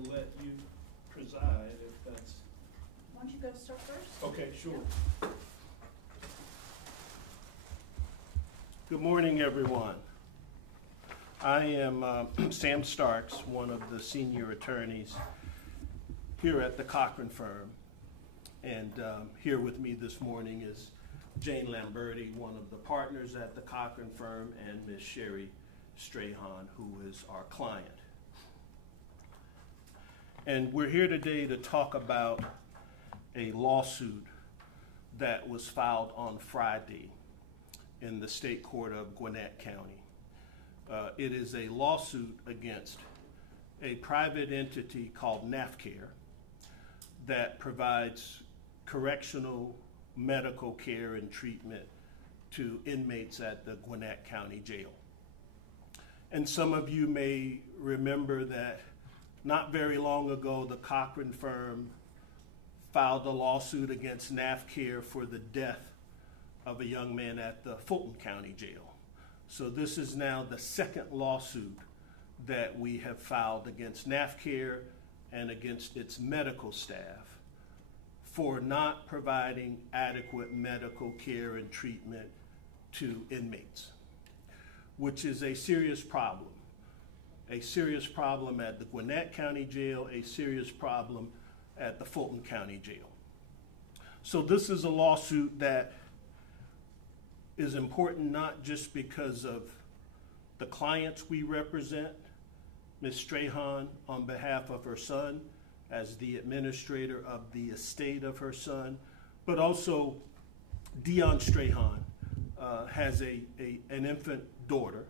will let you preside if that's, Why don't you go start first? okay, sure. Good morning, everyone. I am Sam Starks, one of the senior attorneys here at the Cochran firm. And here with me this morning is Jane Lamberti, one of the partners at the Cochran firm, and Ms. Sherry Strayhon, who is our client. And we're here today to talk about a lawsuit that was filed on Friday in the state court of Gwinnett County. It is a lawsuit against a private entity called NAFCARE that provides correctional medical care and treatment to inmates at the Gwinnett County Jail. And some of you may remember that not very long ago, the Cochran firm filed a lawsuit against NAFCARE for the death of a young man at the Fulton County Jail. So this is now the second lawsuit that we have filed against NAFCARE and against its medical staff for not providing adequate medical care and treatment to inmates, which is a serious problem. A serious problem at the Gwinnett County Jail, a serious problem at the Fulton County Jail. So this is a lawsuit that is important not just because of the clients we represent, Ms. Strayhon on behalf of her son as the administrator of the estate of her son, but also Deion Strayhon has an infant daughter,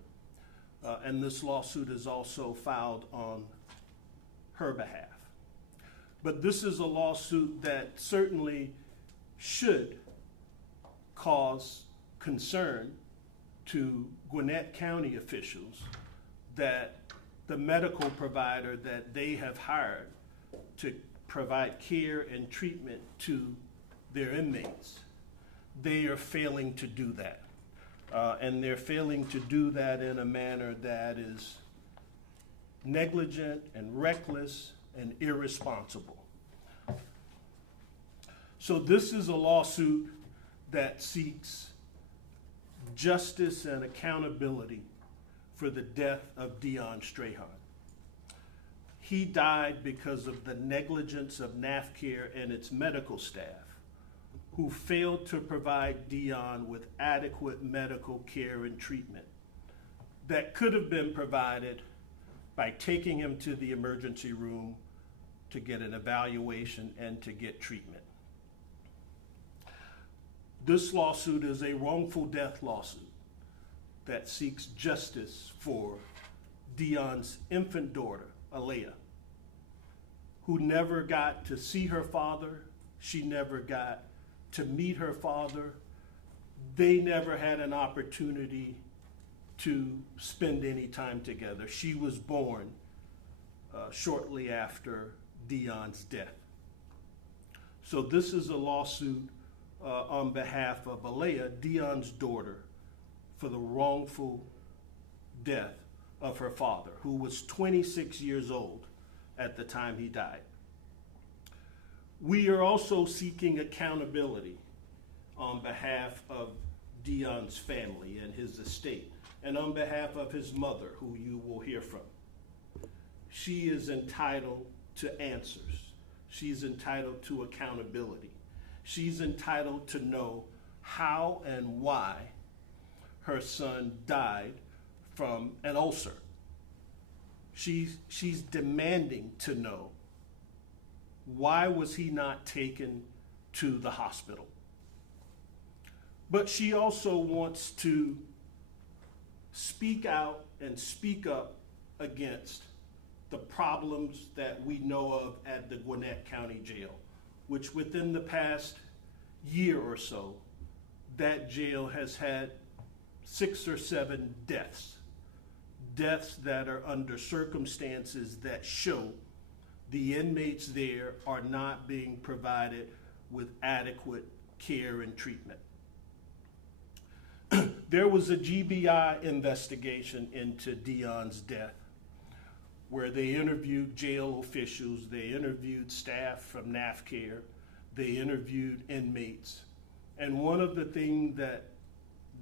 and this lawsuit is also filed on her behalf. But this is a lawsuit that certainly should cause concern to Gwinnett County officials that the medical provider that they have hired to provide care and treatment to their inmates, they are failing to do that. And they're failing to do that in a manner that is negligent and reckless and irresponsible. So this is a lawsuit that seeks justice and accountability for the death of Deion Strayhon. He died because of the negligence of NAFCARE and its medical staff, who failed to provide Deion with adequate medical care and treatment that could have been provided by taking him to the emergency room to get an evaluation and to get treatment. This lawsuit is a wrongful death lawsuit that seeks justice for Deion's infant daughter, Alea, who never got to see her father. She never got to meet her father. They never had an opportunity to spend any time together. She was born shortly after Deion's death. So this is a lawsuit on behalf of Alea, Deion's daughter, for the wrongful death of her father, who was 26 years old at the time he died. We are also seeking accountability on behalf of Deion's family and his estate, and on behalf of his mother, who you will hear from. She is entitled to answers. She's entitled to accountability. She's entitled to know how and why her son died from an ulcer. She's demanding to know, why was he not taken to the hospital? But she also wants to speak out and speak up against the problems that we know of at the Gwinnett County Jail, which within the past year or so, that jail has had 6 or 7 deaths that are under circumstances that show the inmates there are not being provided with adequate care and treatment. There was a GBI investigation into Deion's death, where they interviewed jail officials, they interviewed staff from NAFCARE, they interviewed inmates. And one of the things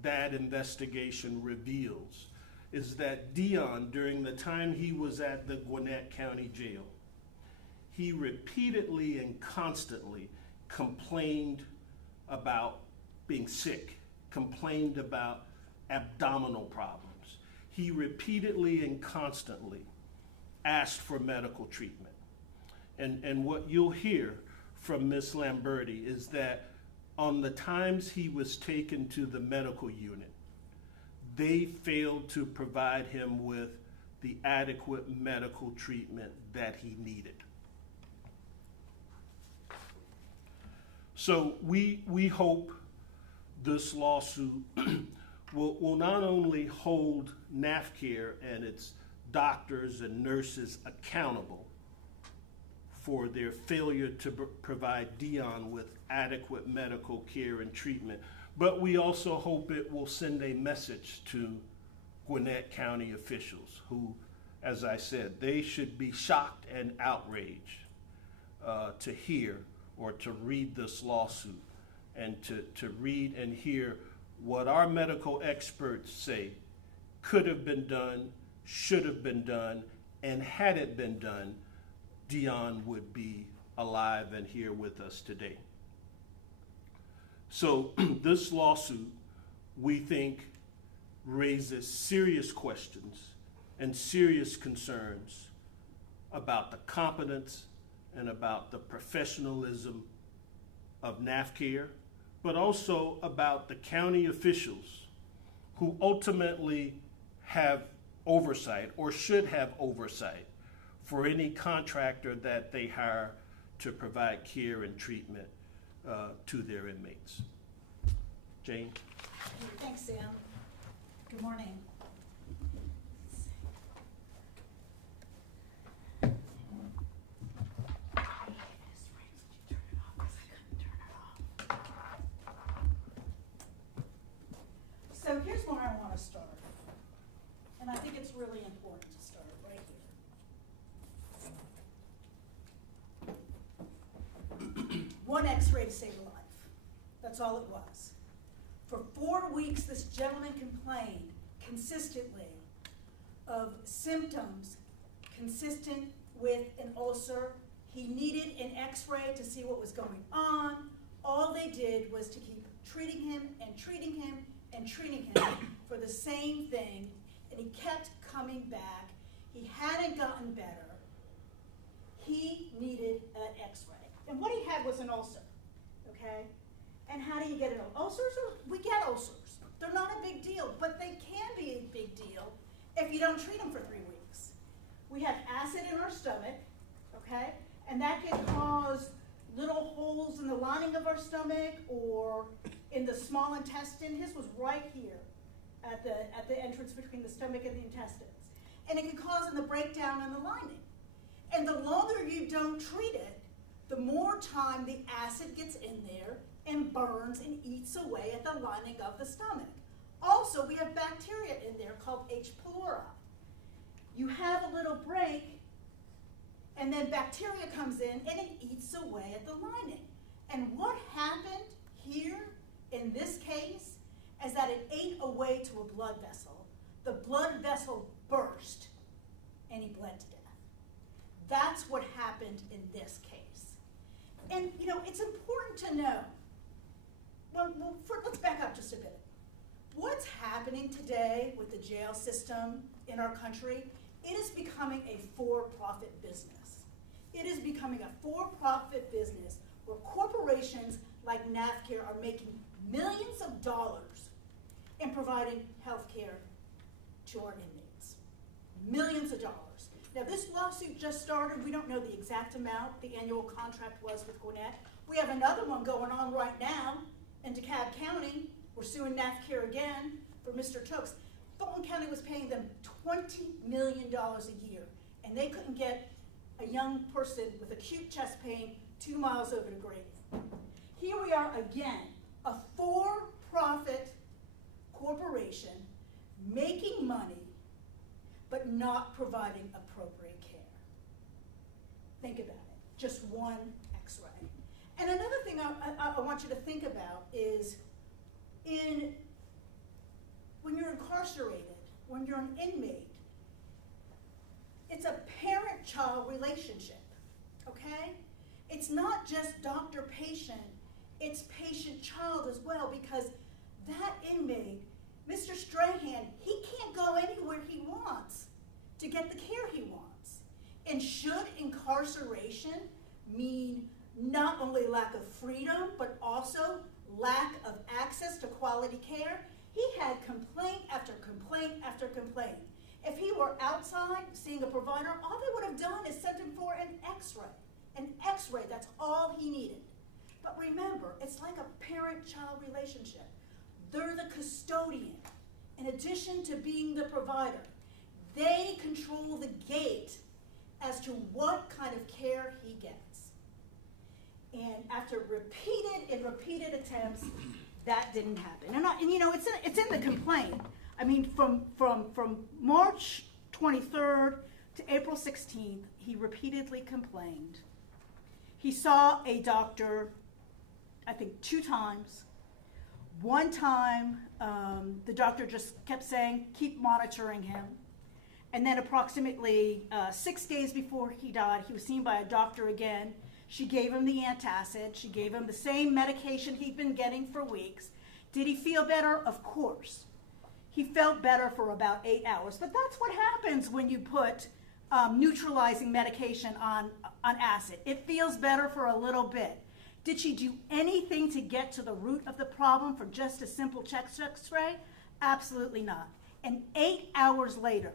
that investigation reveals is that Deion, during the time he was at the Gwinnett County Jail, he repeatedly and constantly complained about being sick, complained about abdominal problems. He repeatedly and constantly asked for medical treatment. And what you'll hear from Ms. Lamberti is that on the times he was taken to the medical unit, they failed to provide him with the adequate medical treatment that he needed. So we hope this lawsuit will not only hold NAFCARE and its doctors and nurses accountable for their failure to provide Deion with adequate medical care and treatment, but we also hope it will send a message to Gwinnett County officials who, as I said, they should be shocked and outraged to hear or to read this lawsuit and to read and hear what our medical experts say could have been done, should have been done, and had it been done, Deion would be alive and here with us today. So this lawsuit, we think, raises serious questions and serious concerns about the competence and about the professionalism of NAFCARE, but also about the county officials who ultimately have oversight or should have oversight for any contractor that they hire to provide care and treatment to their inmates. Jane? Thanks, Sam. Good morning. So here's where I want to start. And I think it's really important to start right here. One x-ray to save a life. That's all it was. For 4 weeks, this gentleman complained consistently of symptoms consistent with an ulcer. He needed an x-ray to see what was going on. All they did was to keep treating him and treating him and treating him for the same thing, and he kept coming back. He hadn't gotten better. He needed an x-ray. And what he had was an ulcer, okay? And how do you get an ulcer? We get ulcers. They're not a big deal, but they can be a big deal if you don't treat them for 3 weeks. We have acid in our stomach, okay? And that can cause little holes in the lining of our stomach or in the small intestine. His was right here at the entrance between the stomach and the intestines. And it can cause the breakdown in the lining. And the longer you don't treat it, the more time the acid gets in there and burns and eats away at the lining of the stomach. Also, we have bacteria in there called H. pylori. You have a little break, and then bacteria comes in and it eats away at the lining. And what happened here in this case is that it ate away to a blood vessel. The blood vessel burst and he bled to death. That's what happened in this case. And you know, it's important to know, let's back up just a bit. What's happening today with the jail system in our country? It is becoming a for-profit business. It is becoming a for-profit business where corporations like NAFCARE are making millions of dollars in providing health care to our inmates. Millions of dollars. Now this lawsuit just started. We don't know the exact amount the annual contract was with Gwinnett. We have another one going on right now in DeKalb County. We're suing NAFCARE again for Mr. Tooks. Fulton County was paying them $20 million a year, and they couldn't get a young person with acute chest pain 2 miles over to Grady. Here we are again, a for-profit corporation making money but not providing appropriate Think about it, just one x-ray. And another thing I want you to think about is when you're incarcerated, when you're an inmate, it's a parent-child relationship, okay? It's not just doctor-patient, it's patient-child as well, because that inmate, Mr. Strayhon, he can't go anywhere he wants to get the care he wants. And should incarceration mean not only lack of freedom, but also lack of access to quality care? He had complaint after complaint after complaint. If he were outside seeing a provider, all they would have done is sent him for an x-ray. An x-ray, that's all he needed. But remember, it's like a parent-child relationship. They're the custodian. In addition to being the provider, they control the gate as to what kind of care he gets. And after repeated attempts, that didn't happen. And you know, it's in the complaint. I mean, from March 23rd to April 16th, he repeatedly complained. He saw a doctor, I think 2 times. One time, the doctor just kept saying, keep monitoring him. And then approximately 6 days before he died, he was seen by a doctor again. She gave him the antacid. She gave him the same medication he'd been getting for weeks. Did he feel better? Of course. He felt better for about 8 hours. But that's what happens when you put neutralizing medication on acid. It feels better for a little bit. Did she do anything to get to the root of the problem for just a simple chest x-ray? Absolutely not. And 8 hours later,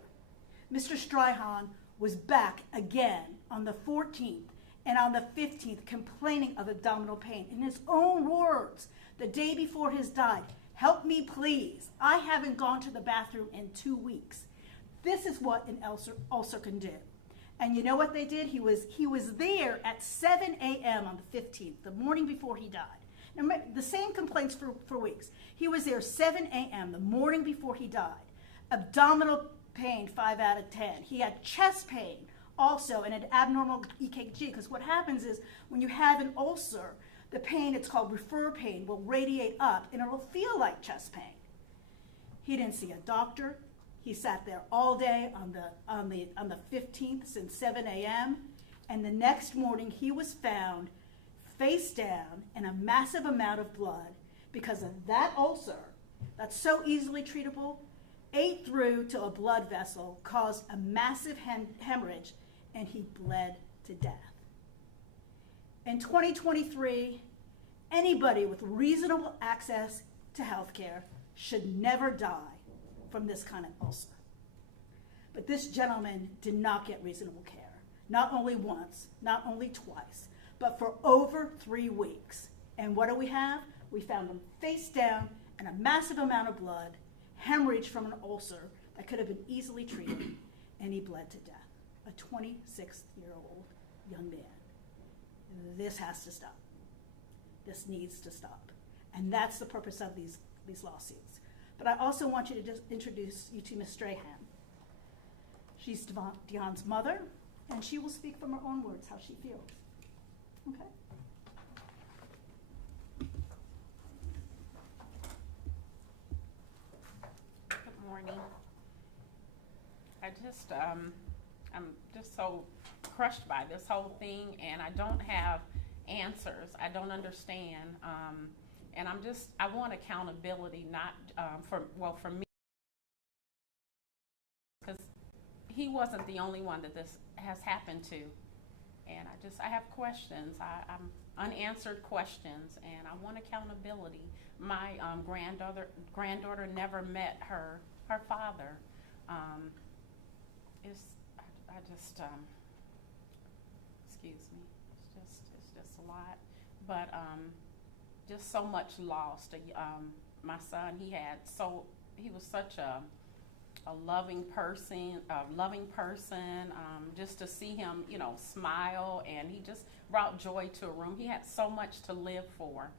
Mr. Strayhon was back again on the 14th and on the 15th complaining of abdominal pain. In his own words, the day before his died, help me please. I haven't gone to the bathroom in 2 weeks. This is what an ulcer can do. And you know what they did? He was there at 7 a.m. on the 15th, the morning before he died. Now, the same complaints for weeks. He was there 7 a.m. the morning before he died. Abdominal pain, 5 out of 10. He had chest pain also and an abnormal EKG, because what happens is when you have an ulcer, the pain, it's called refer pain, will radiate up and it'll feel like chest pain. He didn't see a doctor. He sat there all day on the 15th since 7 a.m. And the next morning he was found face down in a massive amount of blood because of that ulcer that's so easily treatable, ate through to a blood vessel, caused a massive hemorrhage, and he bled to death. In 2023, anybody with reasonable access to health care should never die from this kind of ulcer. But this gentleman did not get reasonable care, not only once, not only twice, but for over 3 weeks. And what do we have? We found him face down in a massive amount of blood, hemorrhage from an ulcer that could have been easily treated, and he bled to death. A 26-year-old young man. This has to stop. This needs to stop. And that's the purpose of these lawsuits. But I also want you to just introduce you to Ms. Strayhon. She's Deion's mother, and she will speak from her own words how she feels. Okay? Good morning. I'm just so crushed by this whole thing, and I don't have answers. I don't understand. And I want accountability, not for me, because he wasn't the only one that this has happened to. And I have questions. I'm unanswered questions, and I want accountability. My granddaughter never met her father. Excuse me. It's just a lot, but just so much lost. My son, he was such a loving person, just to see him, smile, and he just brought joy to a room. He had so much to live for,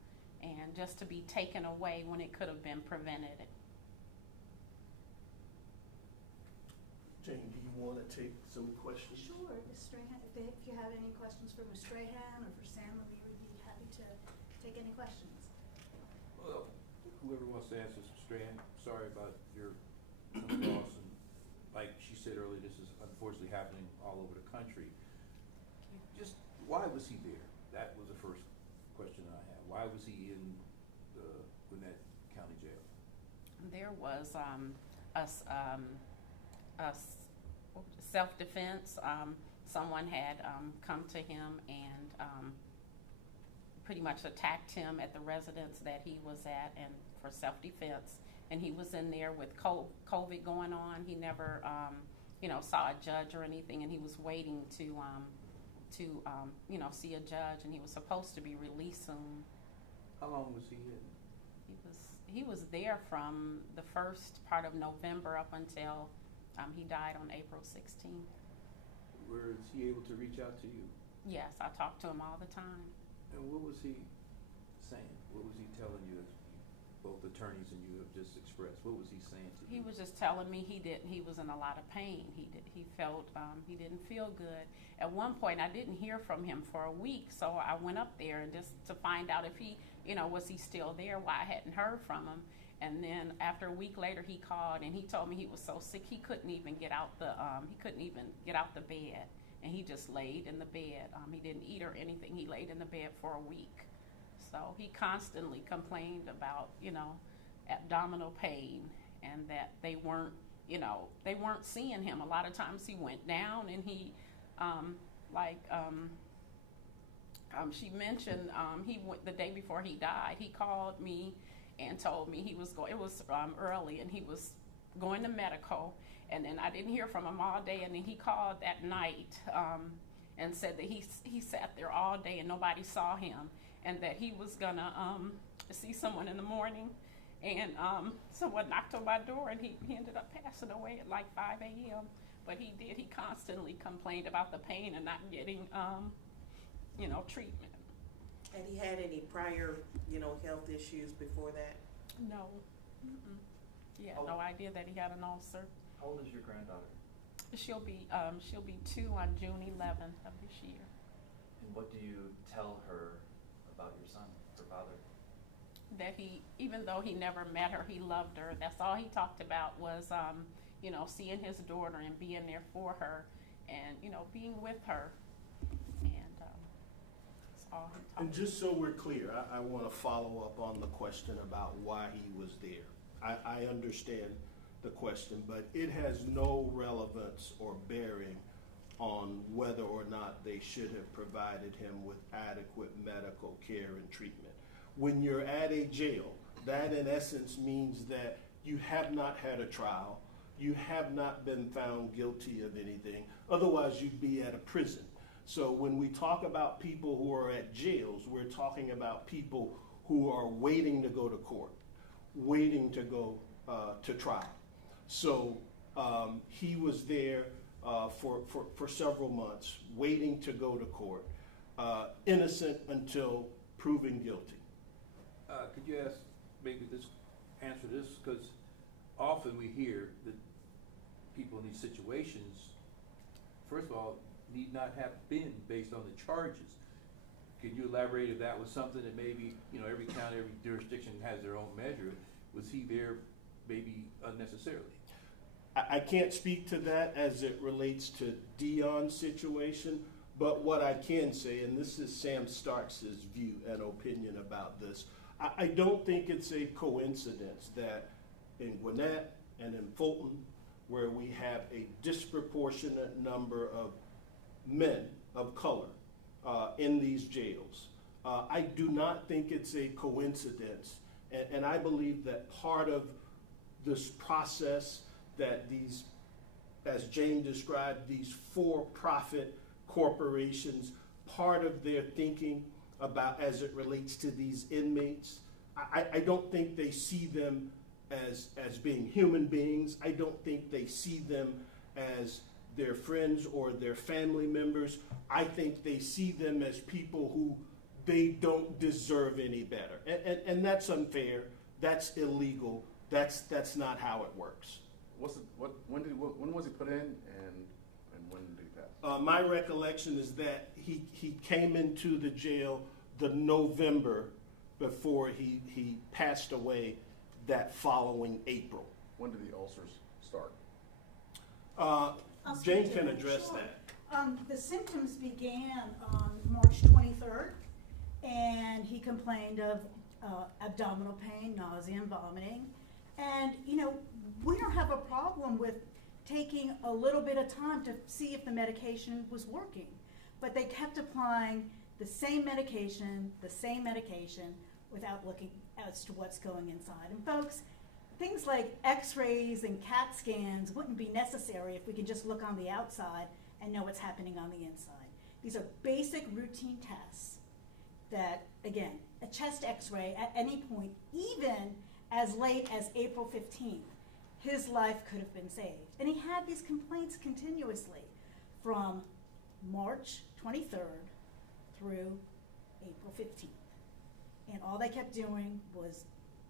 and just to be taken away when it could have been prevented. Jane, do you want to take some questions? Sure, Ms. Strayhon, if you have any questions for Ms. Strayhon or for Sam, we would be happy to take any questions. Well, whoever wants to answer, Mr. Strayhon, sorry about your loss, and like she said earlier, this is unfortunately happening all over the country. Just, why was he there? That was the first question I had. Why was he in the Gwinnett County Jail? There was self-defense. Someone had come to him and pretty much attacked him at the residence that he was at, and for self-defense. And he was in there with COVID going on. He never, saw a judge or anything, and he was waiting to see a judge, and he was supposed to be released soon. How long was he in? He was there from the first part of November up until he died on April 16th. Was he able to reach out to you? Yes, I talked to him all the time. And what was he saying? What was he telling you, as both attorneys and you have just expressed? What was he saying to you? He was just telling me he was in a lot of pain. He felt he didn't feel good. At one point, I didn't hear from him for a week, so I went up there and just to find out if he, was he still there? Why I hadn't heard from him. And then after a week later, he called and he told me he was so sick he couldn't even get out the bed, and he just laid in the bed. He didn't eat or anything. He laid in the bed for a week. So he constantly complained about abdominal pain, and that they weren't seeing him. A lot of times he went down, and he she mentioned he went the day before he died. He called me and told me he was going. It was early, and he was going to medical. And then I didn't hear from him all day. And then he called that night and said that he sat there all day and nobody saw him, and that he was gonna see someone in the morning. And someone knocked on my door, and he ended up passing away at like 5 a.m. But he constantly complained about the pain and not getting treatment. Had he had any prior, health issues before that? No. Mm-mm. Yeah, no idea that he had an ulcer. How old is your granddaughter? She'll be 2 on June 11th of this year. And what do you tell her about your son, her father? That even though he never met her, he loved her. That's all he talked about was, seeing his daughter and being there for her, and being with her. And that's all he talked. And just so we're clear, I want to follow up on the question about why he was there. I understand the question, but it has no relevance or bearing on whether or not they should have provided him with adequate medical care and treatment. When you're at a jail, that in essence means that you have not had a trial, you have not been found guilty of anything, otherwise you'd be at a prison. So when we talk about people who are at jails, we're talking about people who are waiting to go to court, waiting to go to trial. So he was there for several months, waiting to go to court, innocent until proven guilty. Could you answer this? Because often we hear that people in these situations, first of all, need not have been based on the charges. Can you elaborate if that was something that maybe, every county, every jurisdiction has their own measure? Was he there maybe unnecessarily? I can't speak to that as it relates to Deion's situation, but what I can say, and this is Sam Starks' view and opinion about this, I don't think it's a coincidence that in Gwinnett and in Fulton, where we have a disproportionate number of men of color in these jails, I do not think it's a coincidence, and I believe that part of this process that these, as Jane described, these for-profit corporations, part of their thinking about as it relates to these inmates, I don't think they see them as being human beings. I don't think they see them as their friends or their family members. I think they see them as people who they don't deserve any better. And that's unfair, that's illegal, that's not how it works. When was he put in, and My recollection is that he came into the jail the November before he passed away that following April. When did the ulcers start? I'll speak Jane to can that. address Sure. that. The symptoms began on March 23rd, and he complained of abdominal pain, nausea, and vomiting. And, you know, we don't have a problem with taking a little bit of time to see if the medication was working. But they kept applying the same medication, without looking as to what's going inside. And folks, things like x-rays and CAT scans wouldn't be necessary if we could just look on the outside and know what's happening on the inside. These are basic routine tests that, again, a chest x-ray at any point, even as late as April 15th, his life could have been saved. And he had these complaints continuously from March 23rd through April 15th. And all they kept doing was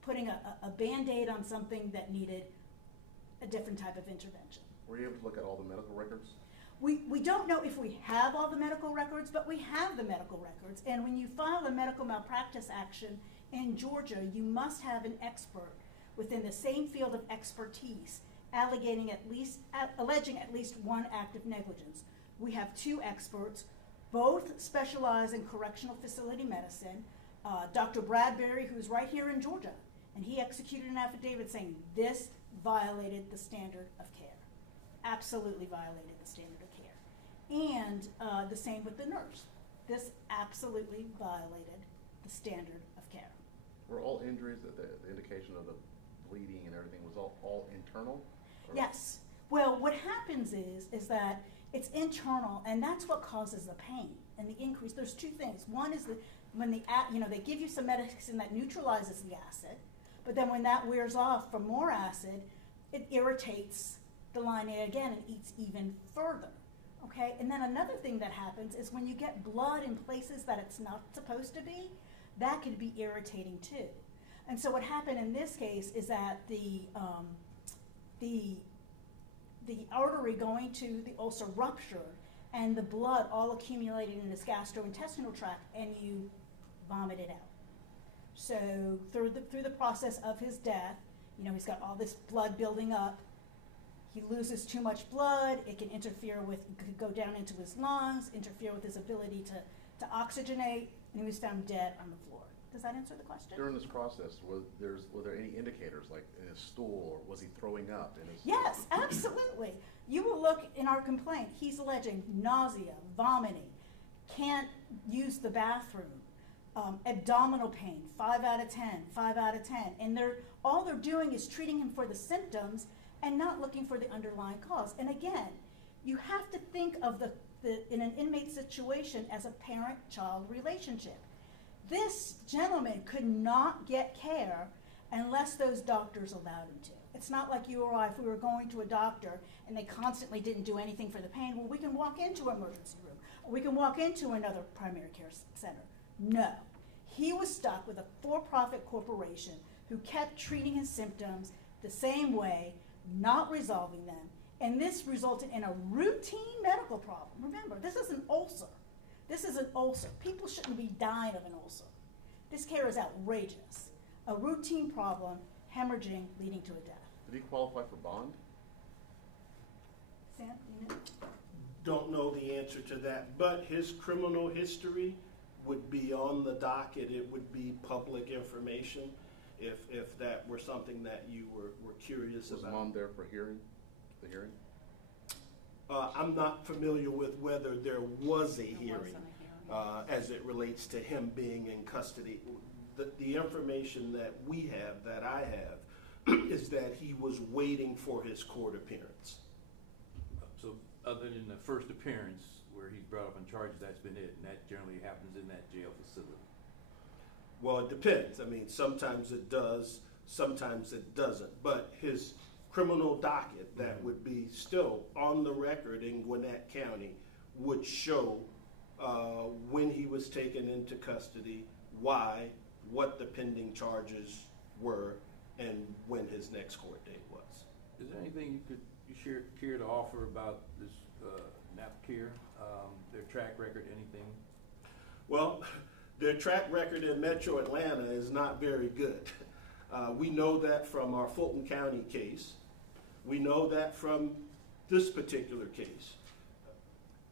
putting a Band-Aid on something that needed a different type of intervention. Were you able to look at all the medical records? We don't know if we have all the medical records, but we have the medical records. And when you file a medical malpractice action in Georgia, you must have an expert within the same field of expertise alleging at least one act of negligence. We have two experts, both specialize in correctional facility medicine. Dr. Bradbury, who's right here in Georgia, and he executed an affidavit saying this violated the standard of care. Absolutely violated the standard of care. And the same with the nurse. This absolutely violated the standard of care. Were all injuries, the indication of the bleeding and everything was all internal? Or? Yes. Well, what happens is that it's internal, and that's what causes the pain and the increase. There's two things. One is that when they give you some medicine that neutralizes the acid, but then when that wears off for more acid, it irritates the linea again and eats even further. Okay? And then another thing that happens is when you get blood in places that it's not supposed to be, that can be irritating too. And so what happened in this case is that the artery going to the ulcer ruptured, and the blood all accumulated in his gastrointestinal tract, and you vomit it out. So through the process of his death, you know, he's got all this blood building up. He loses too much blood. It can could go down into his lungs, interfere with his ability to oxygenate, and he was found dead on the floor. Does that answer the question? During this process, were there any indicators, like in his stool, or was he throwing up in his? Yes, absolutely. You will look in our complaint. He's alleging nausea, vomiting, can't use the bathroom, abdominal pain, 5 out of 10, 5 out of 10. And all they're doing is treating him for the symptoms and not looking for the underlying cause. And again, you have to think of in an inmate situation as a parent-child relationship. This gentleman could not get care unless those doctors allowed him to. It's not like you or I, if we were going to a doctor and they constantly didn't do anything for the pain, well, we can walk into an emergency room, or we can walk into another primary care center. No. He was stuck with a for-profit corporation who kept treating his symptoms the same way, not resolving them, and this resulted in a routine medical problem. Remember, this is an ulcer. This is an ulcer. People shouldn't be dying of an ulcer. This care is outrageous. A routine problem, hemorrhaging, leading to a death. Did he qualify for bond? Sam, you know? Don't know the answer to that, but his criminal history would be on the docket. It would be public information if that were something that you were curious Was about. Mom there for the hearing? I'm not familiar with whether there was a There hearing wasn't a hearing. as it relates to him being in custody. The information that we have, that I have, is that he was waiting for his court appearance. So other than the first appearance where he's brought up on charges, that's been it, and that generally happens in that jail facility. Well, it depends. I mean, sometimes it does, sometimes it doesn't. But his criminal docket that would be still on the record in Gwinnett County would show when he was taken into custody, why, what the pending charges were, and when his next court date was. Is there anything you care to offer about this NAPCare, their track record, anything? Well, their track record in Metro Atlanta is not very good. We know that from our Fulton County case. We know that from this particular case.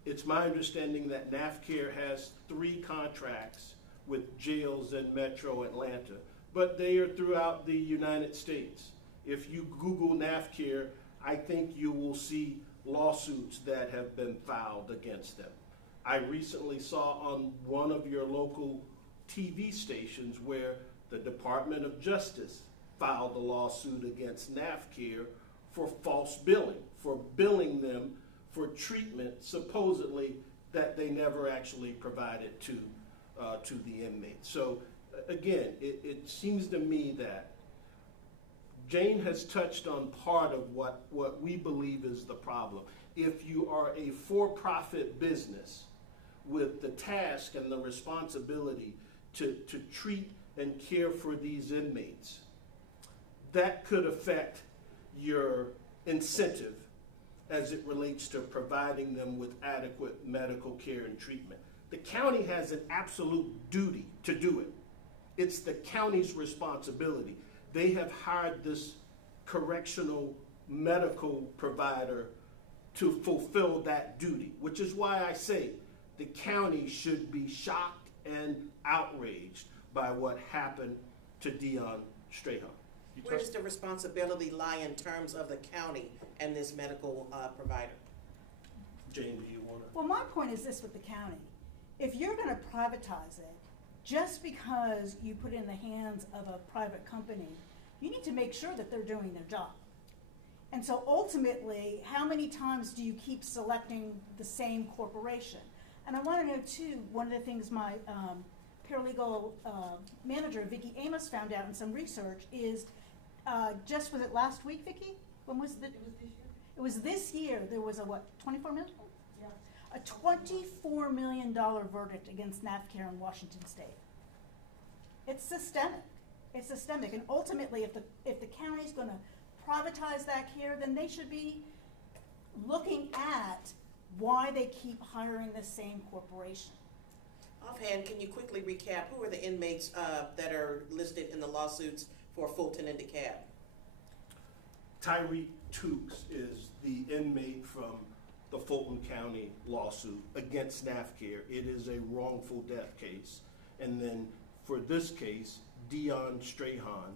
It's my understanding that NAFCare has 3 contracts with jails in Metro Atlanta, but they are throughout the United States. If you Google NAFCare, I think you will see lawsuits that have been filed against them. I recently saw on one of your local TV stations where the Department of Justice filed a lawsuit against NAFCare for false billing, for billing them for treatment supposedly that they never actually provided to the inmates. So again, it seems to me that Jane has touched on part of what we believe is the problem. If you are a for-profit business with the task and the responsibility to treat and care for these inmates, that could affect your incentive as it relates to providing them with adequate medical care and treatment. The county has an absolute duty to do it. It's the county's responsibility. They have hired this correctional medical provider to fulfill that duty, which is why I say the county should be shocked and outraged by what happened to Deion Strayhon. Where does the responsibility lie in terms of the county and this medical provider? Jane, do you want to? Well, my point is this with the county. If you're gonna privatize it, just because you put it in the hands of a private company, you need to make sure that they're doing their job. And so ultimately, how many times do you keep selecting the same corporation? And I wanna know too, one of the things my paralegal manager, Vicki Amos, found out in some research is, just, was it last week, Vicki? When was the? It was this year. It was this year, there was a what, 24 million? Yeah. A $24 million verdict against NAFCare in Washington State. It's systemic. It's systemic, and ultimately, if the county's gonna privatize that care, then they should be looking at why they keep hiring the same corporation. Offhand, can you quickly recap who are the inmates that are listed in the lawsuits for Fulton and DeKalb? Tyreek Tukes is the inmate from the Fulton County lawsuit against NAFCare. It is a wrongful death case. And then for this case, Deion Strayhon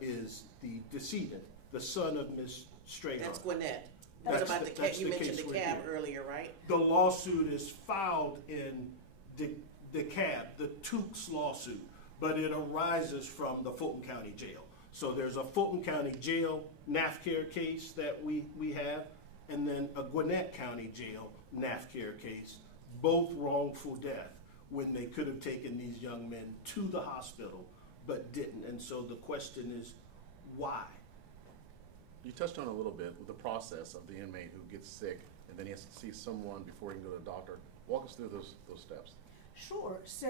is the decedent, the son of Ms. Strayhon. That's Gwinnett. That was about DeKalb. You mentioned DeKalb earlier, right? The lawsuit is filed in DeKalb, the Tukes lawsuit, but it arises from the Fulton County Jail. So there's a Fulton County Jail NAFCare case that we have, and then a Gwinnett County Jail NAFCare case, both wrongful death, when they could have taken these young men to the hospital, but didn't. And so the question is, why? You touched on a little bit with the process of the inmate who gets sick and then he has to see someone before he can go to the doctor. Walk us through those steps. Sure. So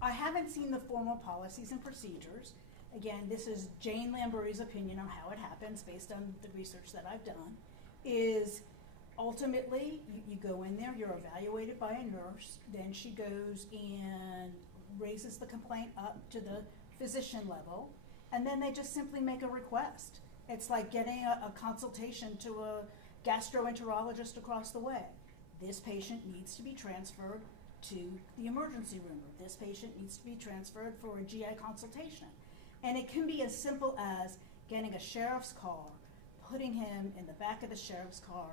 I haven't seen the formal policies and procedures. Again, this is Jane Lambert's opinion on how it happens based on the research that I've done, is ultimately you go in there, you're evaluated by a nurse, then she goes and raises the complaint up to the physician level, and then they just simply make a request. It's like getting a consultation to a gastroenterologist across the way. This patient needs to be transferred to the emergency room, or this patient needs to be transferred for a GI consultation. And it can be as simple as getting a sheriff's car, putting him in the back of the sheriff's car,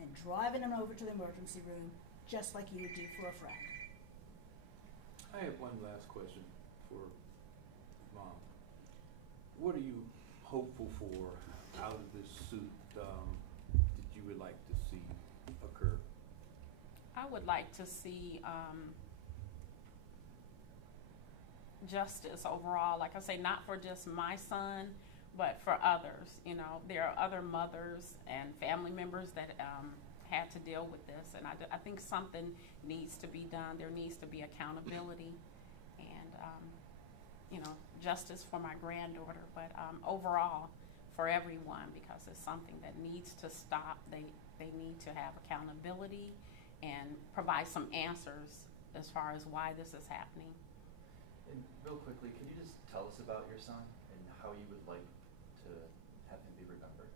and driving him over to the emergency room, just like you would do for a friend. I have one last question for Mom. What are you hopeful for out of this suit that you would like to see occur? I would like to see justice overall, like I say, not for just my son, but for others. You know, there are other mothers and family members that had to deal with this, and I think something needs to be done. There needs to be accountability and, you know, justice for my granddaughter, but overall for everyone, because it's something that needs to stop. They need to have accountability and provide some answers as far as why this is happening. And real quickly, can you just tell us about your son and how you would like to have him be remembered?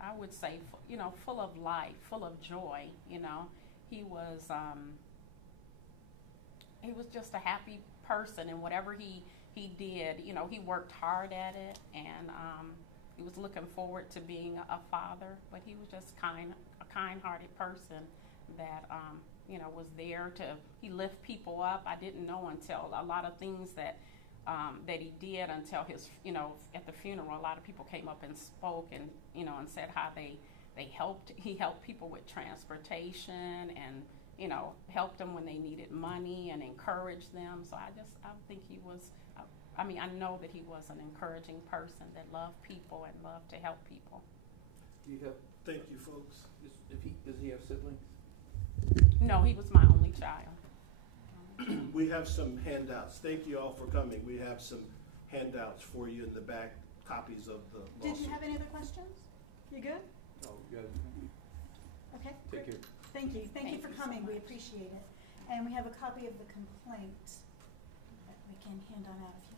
I would say, full of life, full of joy. He was just a happy person, and whatever he did, he worked hard at it, and he was looking forward to being a father. But he was just a kind-hearted person that was there he lift people up. I didn't know until a lot of things that he did until his, at the funeral, a lot of people came up and spoke and said how he helped people with transportation and, helped them when they needed money and encouraged them. So I think he was, I know that he was an encouraging person that loved people and loved to help people. Do you have, Thank you, folks. does he have siblings? No, he was my only child. We have some handouts. Thank you all for coming. We have some handouts for you in the back, copies of the lawsuit. Did you have any other questions? You good? Oh, you guys, Okay. take care. Thank you. Thank you Thank for you so coming. We much. appreciate it. And we have a copy of the complaint that we can hand on out if you